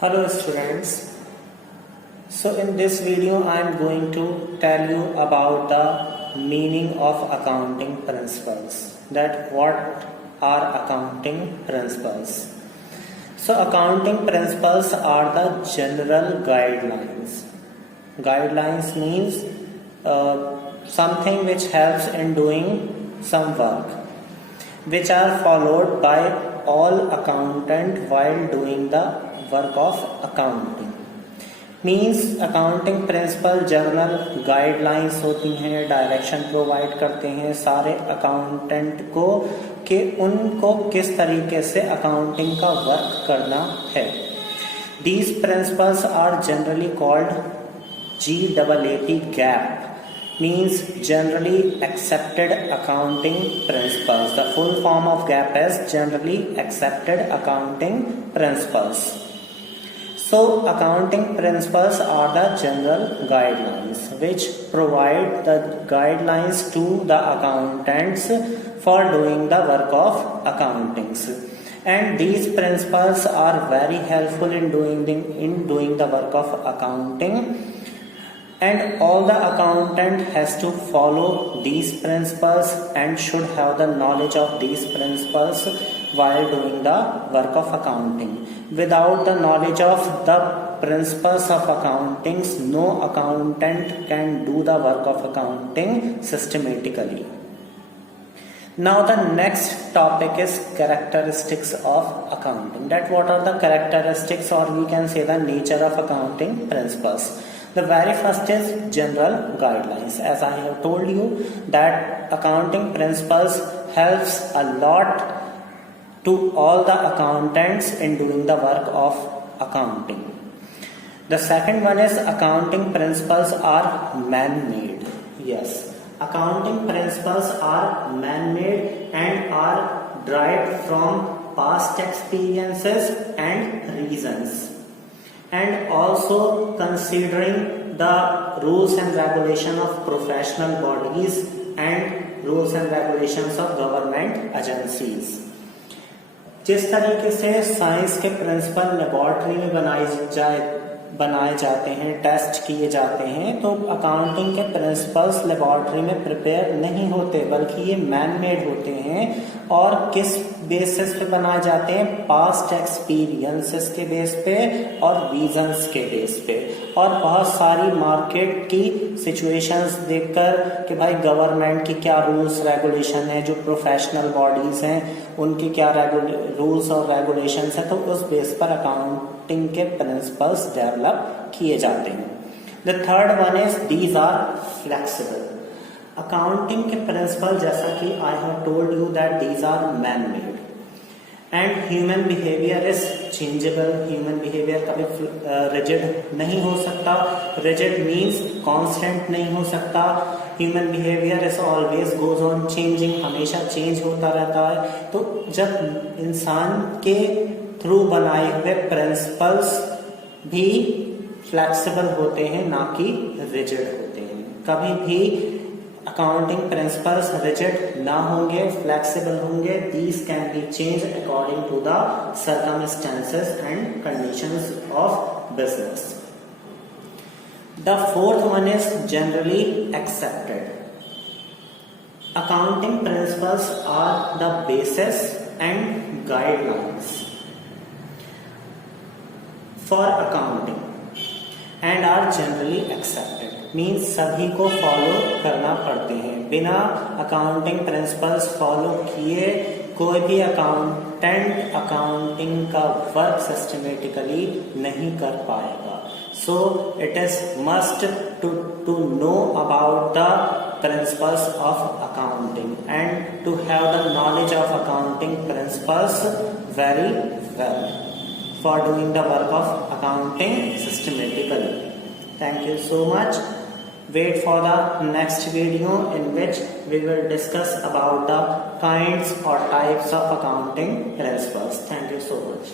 Hello students. So in this video I am going to tell you about the meaning of accounting principles. That what are accounting principles? So accounting principles are the general guidelines. Guidelines means something which helps in doing some work, which are followed by all accountant while doing the work of accounting. Means accounting principle general guidelines होती हैं, direction provide करते हैं सारे accountant को कि उनको किस तरीके से अकाउंटिंग का वर्क करना है. These principles are generally called GAAP gap. Means generally accepted accounting principles. The full form of GAAP is generally accepted accounting principles. So accounting principles are the general guidelines which provide the guidelines to the accountants for doing the work of accountings. And these principles are very helpful in doing the work of accounting. And all the accountant has to follow these principles and should have the knowledge of these principles while doing the work of accounting. Without the knowledge of the principles of accounting, no accountant can do the work of accounting systematically. Now the next topic is characteristics of accounting. That what are the characteristics, or we can say the nature of accounting principles. The very first is general guidelines. As I have told you that accounting principles helps a lot to all the accountants in doing the work of accounting. The second one is accounting principles are man-made. Yes, accounting principles are man-made and are derived from past experiences and reasons. And also considering the rules and regulation of professional bodies and rules and regulations of government agencies. जिस तरीके से science के principal laboratory में बनाए जाते हैं, test किए जाते हैं, तो अकाउंटिंग के प्रिंसिपल्स लेबोरेटरी में प्रिपेयर नहीं होते, बल्कि ये मैन मेड होते हैं. और किस बेसिस पे बनाए जाते हैं? पास्ट एक्सपीरियंसेस के बेस पे और रीजंस के बेस पे, और बहुत सारी मार्केट की सिचुएशंस देखकर कि भाई गवर्नमेंट की क्या रूल्स रेगुलेशन है, जो प्रोफेशनल बॉडीज हैं उनकी क्या रूल्स और रेगुलेशंस है, तो उस बेस पर अकाउंटिंग के प्रिंसिपल्स डेवलप किए जाते हैं. The third one is these are flexible. Accounting के प्रिंसिपल, जैसा कि I have told you that these are man made. And human behaviour is changeable. Human behaviour कभी रिजिड नहीं हो सकता. रिजिड मीन्स कांस्टेंट नहीं हो सकता. Human behaviour is always goes on changing. हमेशा चेंज होता रहता है. तो जब इंसान के थ्रू बनाए हुए प्रिंसिपल्स भी फ्लेक्सिबल होते हैं, ना कि रिजिड होते हैं. कभी भी अकाउंटिंग प्रिंसिपल्स रिजिड ना होंगे, फ्लेक्सिबल होंगे. These can be change according to the circumstances and conditions of business. The fourth one is generally accepted. Accounting principles are the basis and guidelines for accounting and are generally accepted. Means सभी को follow करना पड़ते हैं. बिना accounting principles follow किए कोई भी accountant accounting का वर्क सिस्टमेटिकली नहीं कर पाएगा. So it is must to know about the principles of accounting and to have the knowledge of accounting principles very well for doing the work of accounting systematically. Thank you so much. Wait for the next video in which we will discuss about the kinds or types of accounting principles. Thank you so much.